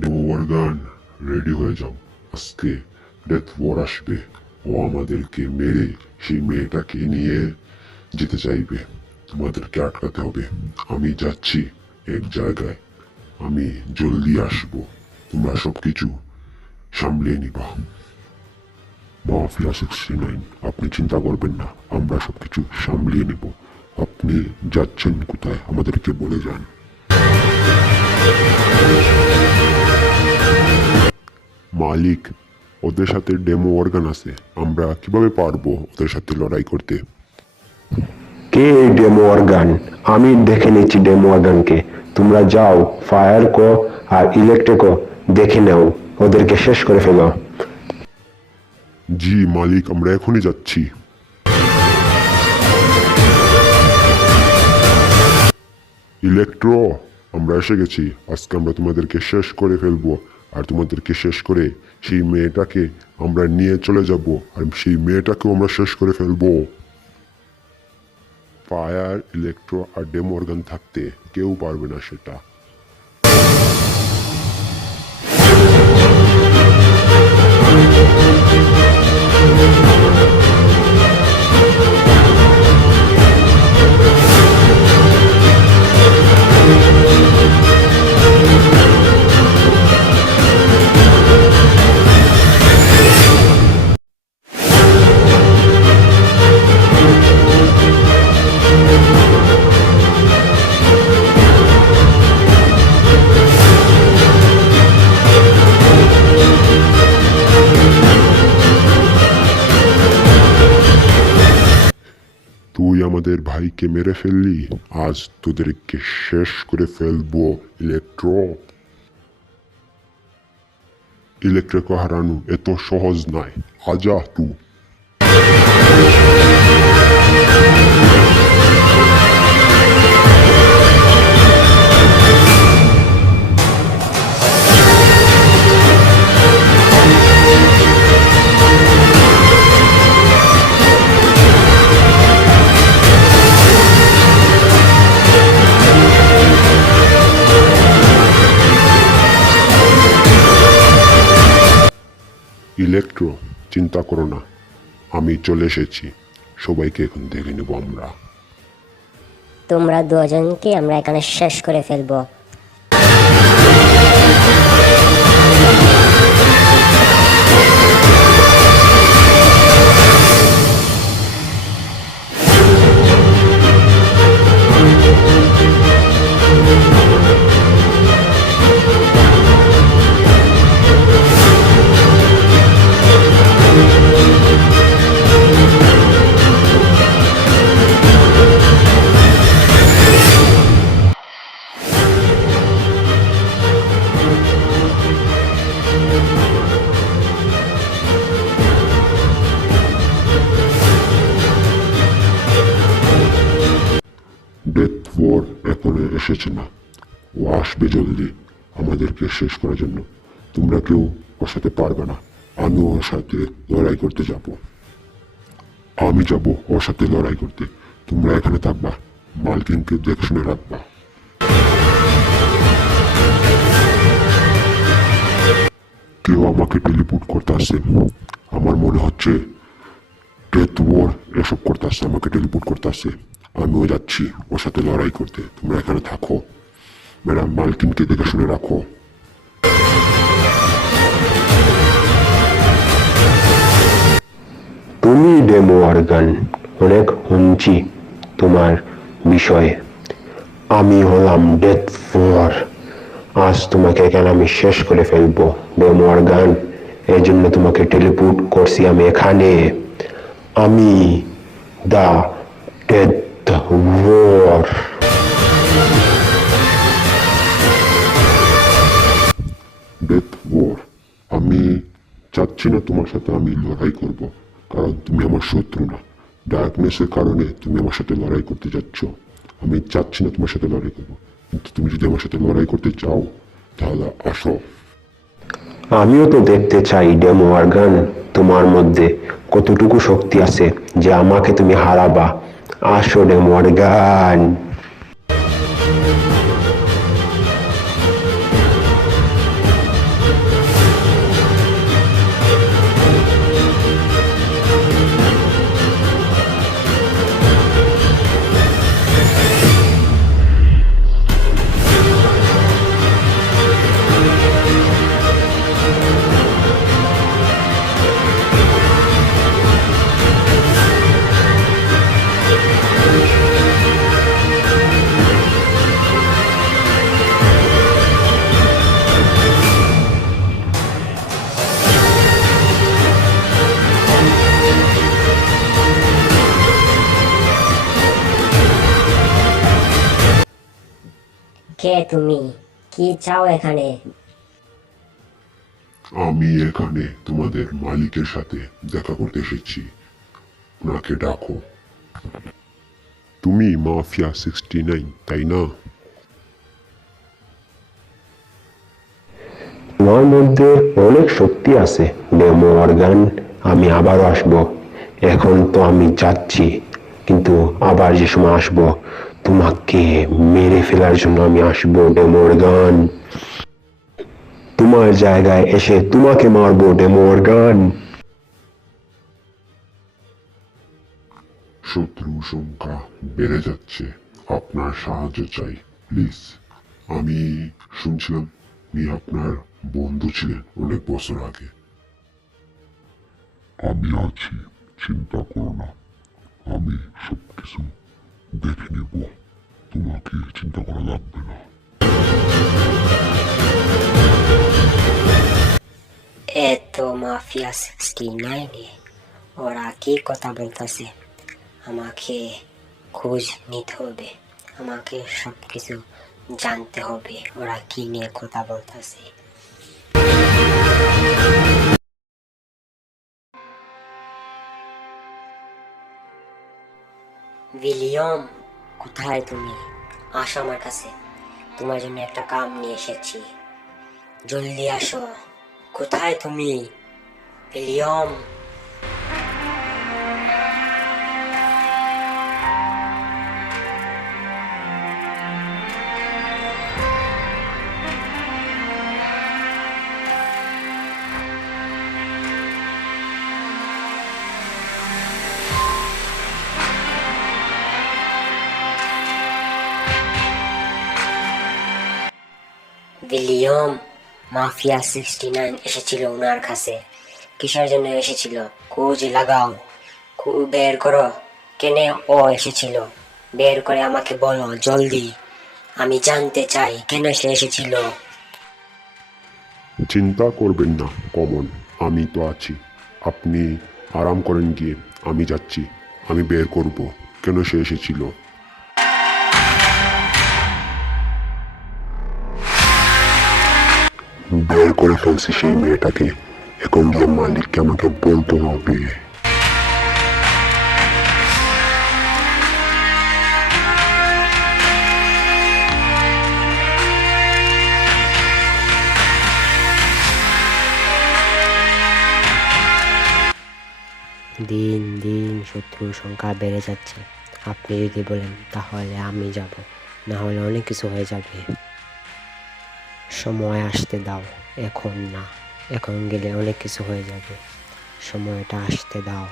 ডেমোয়ার্গান, ready হয়ে যাও। আজকে ডেথ ওয়ার আসবে। ও আমাদেরকে মেরে সেই মেয়েটাকে নিয়ে যেতে চাইবে। তোমাদেরকে আটকাতে হবে। আমি যাচ্ছি এক জায়গায়। আমি জলদি আসবো। তোমরা সবকিছু সামলিয়ে নিবা। মাফিয়া 69, আপনি চিন্তা করবেন না, আমরা সবকিছু সামলিয়ে নিব। আপনি যাচ্ছেন কোথায় আমাদেরকে বলে যান। মালিক, ওদের সাথে ডেমো অর্গান আছে। আমরা কিভাবে পারবো ওদের সাথে লড়াই করতে? কে এই ডেমো অর্গান? আমি দেখে নিচ্ছি ডেমো অর্গানকে। তোমরা যাও, ফায়ার কো আর ইলেকট্রিকো দেখে নাও, ওদেরকে শেষ করে ফেলো। জি মালিক, আমরা এখনই যাচ্ছি। ইলেকট্রো, আমরা এসে গেছি। আজকে আমরা তোমাদেরকে শেষ করে ফেলবো। আর তোমাদেরকে শেষ করে সেই মেয়েটাকে আমরা নিয়ে চলে যাব। আর সেই মেয়েটাকেও আমরা শেষ করে ফেলবো। ফায়ার, ইলেকট্রো আর ডেমো অর্গান থাকতে কেউ পারবে না সেটা। তুই আমাদের ভাইকে মেরে ফেললি, আজ তোদেরকে শেষ করে ফেলবো। ইলেকট্রিকো হারানো এত সহজ নয়। আজা তুই। ইলেকট্রো, চিন্তা করো না, আমি চলে এসেছি। সবাইকে এখন দেখে নেব আমরা। তোমরা দুজনকে আমরা এখানে শেষ করে ফেলবো। ডেথ ওয়ার এখনো এসেছে না। ও আসবে জলদি আমাদেরকে শেষ করার জন্য। তোমরা কেউ ওর সাথে পারবে না। আমি ওর সাথে লড়াই করতে যাব। আমি যাব ওর সাথে লড়াই করতে। তোমরা এখানে থাকবা, মালকিনকে দেখে শুনে রাখবা। কেউ আমাকে টেলিপোর্ট করতে আসে। আমার মনে হচ্ছে ডেথ ওয়ার এসব করতে আসছে, আমাকে টেলিপোর্ট করতে আসছে। আমিও যাচ্ছি ওর সাথে লড়াই করতে। তোমরা এখানে থাকো, ম্যাডাম মালকিনকে দেখে শুনে রাখো। তুমি ডেমো অর্গান, অনেক শুনছি তোমার বিষয়ে। আমি হলাম ডেথ ওয়ার। আজ তোমাকে এখানে আমি শেষ করে ফেলবো ডেমো অর্গান। এই জন্য তোমাকে টেলিপোর্ট করছি আমি এখানে। আমি দা ডেথ ওয়ার। ডেথ ওয়ার, আমি চাচ্ছি না তোমার সাথে আমি লড়াই করব, কারণ তুমি আমার শত্রু না। ডার্কনেসের কারণে তুমি আমার সাথে লড়াই করতে যাচ্ছ। আমি চাচ্ছি না তোমার সাথে লড়াই করবো, কিন্তু তুমি যদি আমার সাথে লড়াই করতে চাও তাহলে আসো। আমিও তো দেখতে চাই ডেমোয়ার্গান, তোমার মধ্যে কতটুকু শক্তি আছে যে আমাকে তুমি হারাবা। আসো ডেমোয়ার্গান। কে তুমি? কি চাও এখানে? আমি এখানে তোমাদের মালিকের সাথে দেখা করতে এসেছি, ওনাকে ডাকো। তুমি মাফিয়া 69, তাই না? তোমার মধ্যে অনেক শক্তি আছে ডেমোয়ার্গান, আমি আবারও আসবো। এখন তো আমি যাচ্ছি, কিন্তু আবার যে সময় আসবো তোমাকে মেরে ফেলার জন্য আমি আসবো ডেমোয়ার্গান। তোমার জায়গায় এসে তোমাকে মারবো ডেমোয়ার্গান। শত্রু সংখ্যা বেড়ে যাচ্ছে, আপনার সাহায্য চাই প্লিজ। আমি শুনছিলাম উনি আপনার বন্ধু ছিলেন অনেক বছর আগে। আমি আছি, চিন্তা করো না, আমি সবকিছু দেখে নেব, তোমাকে চিন্তা করা লাগবে না। তো মাফিয়া 69 ওরা কি কথা বলতেছে? আমাকে খোঁজ নিতে হবে, আমাকে সবকিছু জানতে হবে ওরা কি নিয়ে কথা বলতেছে। উইলিয়াম, কোথায় তুমি? আসো আমার কাছে, তোমার জন্য একটা কাম নিয়ে এসেছি, জলদি আসো। কোথায় তুমি উইলিয়াম? উইলিয়াম, মাফিয়া 69 এসেছিল ওনার কাছে। কিসের জন্য এসেছিল? খোঁজ লাগাও, বের করো কেন ও এসেছিল, বের করে আমাকে বলো জলদি, আমি জানতে চাই কেন সে এসেছিল। চিন্তা করবেন না কমন, আমি তো আছি, আপনি আরাম করেন গিয়ে, আমি যাচ্ছি, আমি বের করব কেন সে এসেছিল। বের করে ফেলছি সেই মেয়েটাকে, এখন গিয়ে মালিককে আমাকে বলতে হবে। দিন দিন শত্রুর সংখ্যা বেড়ে যাচ্ছে, আপনি যদি বলেন তাহলে আমি যাব, না হলে অনেক কিছু হয়ে যাবে। সময় আসতে দাও, এখন না, এখন গেলে অনেক কিছু হয়ে যাবে, সময়টা আসতে দাও।